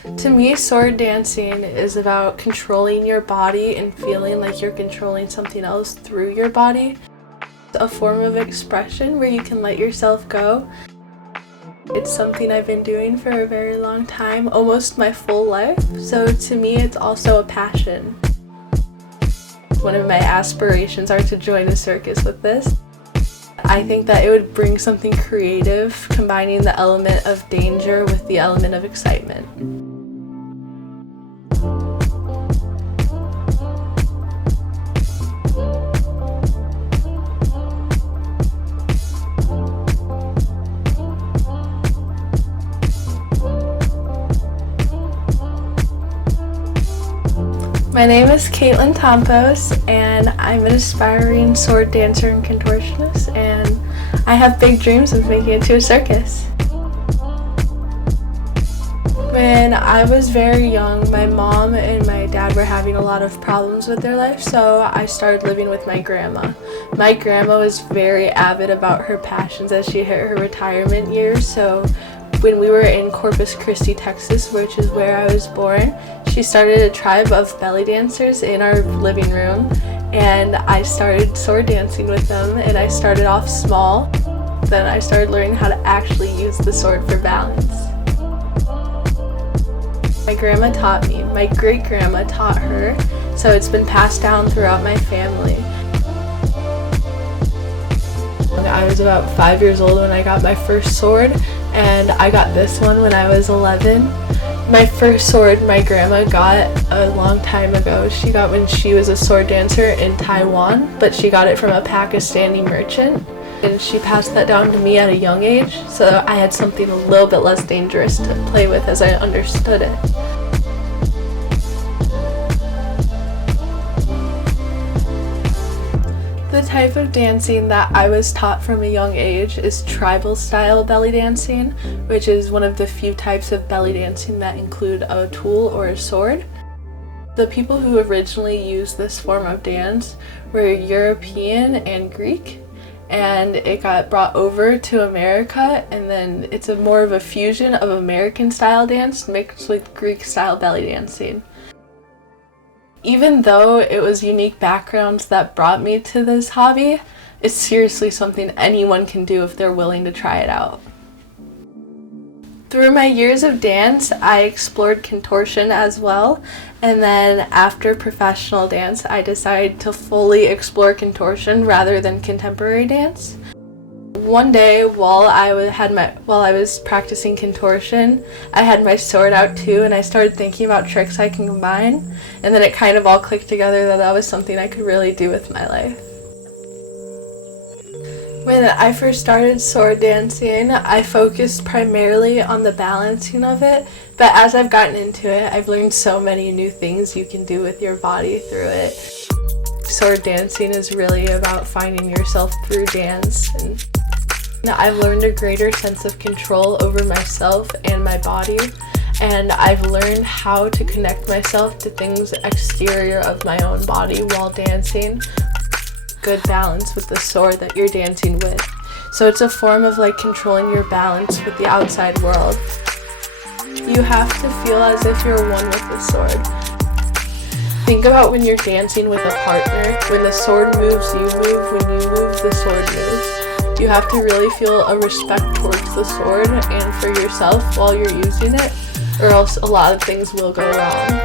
To me, sword dancing is about controlling your body and feeling like you're controlling something else through your body. It's a form of expression where you can let yourself go. It's something I've been doing for a very long time, almost my full life. So to me, it's also a passion. One of my aspirations are to join a circus with this. I think that it would bring something creative, combining the element of danger with the element of excitement. My name is Kaitlyn Tompos, and I'm an aspiring sword dancer and contortionist, and I have big dreams of making it to a circus. When I was very young, my mom and my dad were having a lot of problems with their life, so I started living with my grandma. My grandma was very avid about her passions as she hit her retirement years, so when we were in Corpus Christi, Texas, which is where I was born, she started a tribe of belly dancers in our living room, and I started sword dancing with them, and I started off small. Then I started learning how to actually use the sword for balance. My grandma taught me, my great-grandma taught her, so it's been passed down throughout my family. I was about 5 years old when I got my first sword, and I got this one when I was 11. My first sword my grandma got a long time ago. She got when she was a sword dancer in Taiwan, but she got it from a Pakistani merchant. And she passed that down to me at a young age, so I had something a little bit less dangerous to play with as I understood it. The type of dancing that I was taught from a young age is tribal style belly dancing, which is one of the few types of belly dancing that include a tool or a sword. The people who originally used this form of dance were European and Greek, and it got brought over to America, and then it's more of a fusion of American style dance mixed with Greek style belly dancing. Even though it was unique backgrounds that brought me to this hobby, it's seriously something anyone can do if they're willing to try it out. Through my years of dance, I explored contortion as well, and then after professional dance, I decided to fully explore contortion rather than contemporary dance. One day, while I was practicing contortion, I had my sword out too, and I started thinking about tricks I can combine, and then it kind of all clicked together that was something I could really do with my life. When I first started sword dancing, I focused primarily on the balancing of it, but as I've gotten into it, I've learned so many new things you can do with your body through it. Sword dancing is really about finding yourself through dance, and I've learned a greater sense of control over myself and my body, and I've learned how to connect myself to things exterior of my own body while dancing. Good balance with the sword that you're dancing with. So it's a form of controlling your balance with the outside world. You have to feel as if you're one with the sword. Think about when you're dancing with a partner. When the sword moves, you move. When you move, the sword moves. You have to really feel a respect towards the sword and for yourself while you're using it, or else a lot of things will go wrong.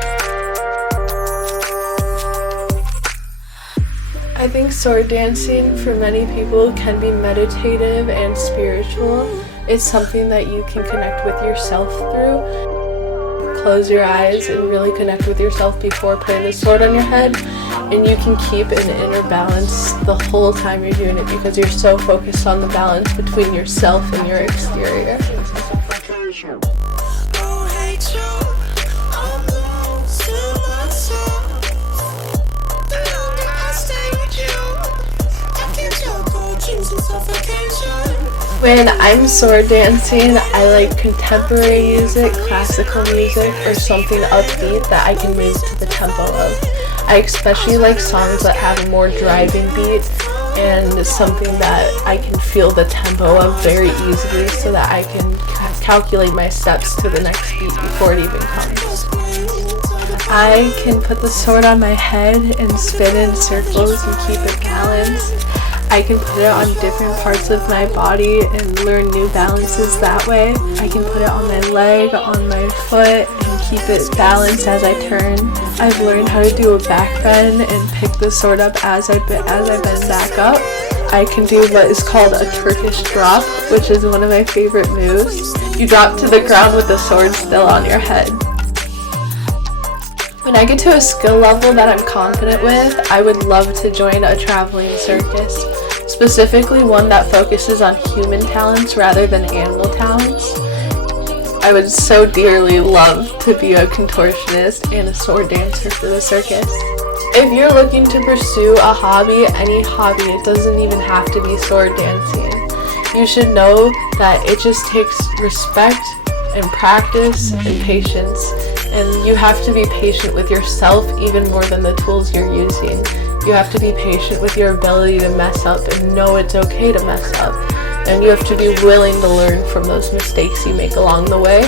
I think sword dancing for many people can be meditative and spiritual. It's something that you can connect with yourself through. Close your eyes and really connect with yourself before putting the sword on your head, and you can keep an inner balance the whole time you're doing it because you're so focused on the balance between yourself and your exterior. When I'm sword dancing, I like contemporary music, classical music, or something upbeat that I can move to the tempo of. I especially like songs that have a more driving beat and something that I can feel the tempo of very easily so that I can calculate my steps to the next beat before it even comes. I can put the sword on my head and spin in circles and keep it balanced. I can put it on different parts of my body and learn new balances that way. I can put it on my leg, on my foot, and keep it balanced as I turn. I've learned how to do a back bend and pick the sword up as I bend back up. I can do what is called a Turkish drop, which is one of my favorite moves. You drop to the ground with the sword still on your head. When I get to a skill level that I'm confident with, I would love to join a traveling circus, specifically one that focuses on human talents rather than animal talents. I would so dearly love to be a contortionist and a sword dancer for the circus. If you're looking to pursue a hobby, any hobby, it doesn't even have to be sword dancing. You should know that it just takes respect and practice and patience. And you have to be patient with yourself even more than the tools you're using. You have to be patient with your ability to mess up and know it's okay to mess up. And you have to be willing to learn from those mistakes you make along the way